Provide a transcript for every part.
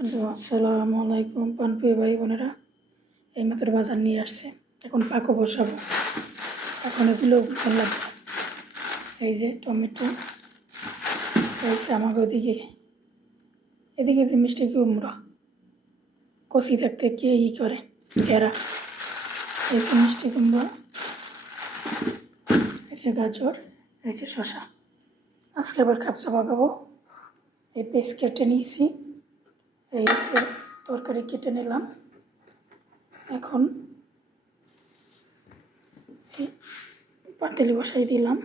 Hello, আসসালামু আলাইকুম ভাই বোনেরা। এইমাত্র বাজার নিয়ে আসছে। এখন পাকো বসাবো। এখন এগুলো ভালো এই যে টমেটো, এই যে আমাকে ওদিকে এদিকে যে মিষ্টি কুমড়া। কষি থাকতে কে ই করে? ঘেরা এই যে মিষ্টি কুমড়া। এই যে গাজর, এই যে শশা আজকে আবার খাপসা পাকাবো এই পেস্ট কেটে নিয়েছি। এই তরকারি কেটে নিলাম। এখন পাতিলি বসাই দিলাম।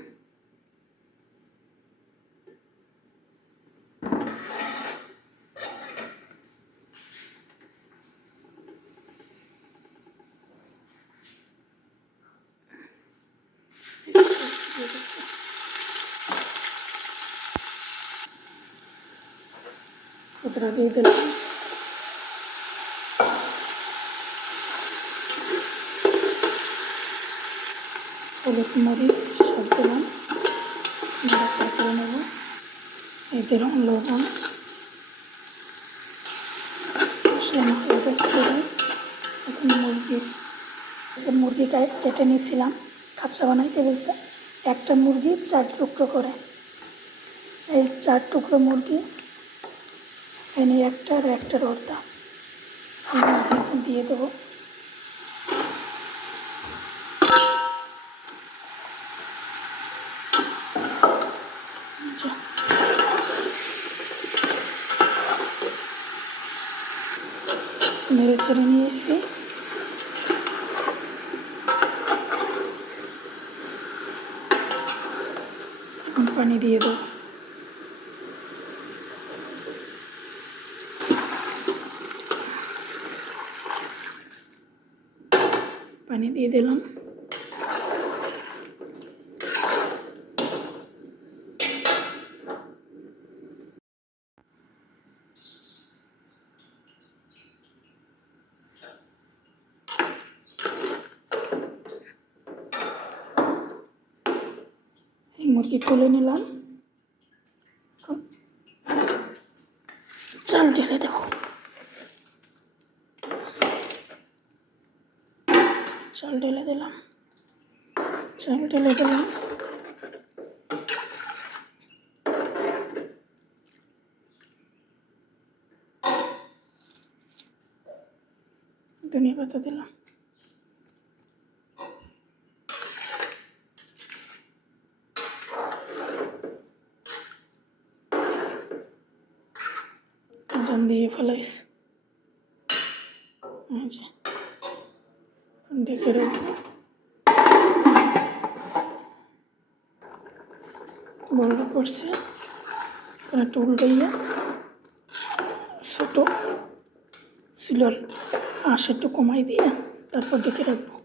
খুচরা দিয়ে হলুদ মরিচ সব দিলাম নাড়াচাড়া করে নেব এই দিলাম লবণ এখন মুরগি সে কেটে নিয়েছিলাম খাপসা বানাইতে বলছে একটা মুরগি চার টুকরো করে এই চার টুকরো মুরগি এনে একটা আর একটার অর্ধা আমি দিয়ে দেবো। নেড়ে চেড়ে নিয়ে এসে পানি দিয়ে দেবো। পানি দিয়ে দিলাম। মুরগি তুলে নিলাম। চাল ঢেলে দেবো। চাল ঢেলে দিলাম। চাল ঢেলে দিলাম। ধনিয়া পাতা দিলাম। দিয়ে ফেলাইস। এই ডেকে রাখব। বড় করছে। একটা উল্টাইয়া ছোটো। সিলর আঁশ একটু কমাই দিয়ে তারপর ডেকে রাখব।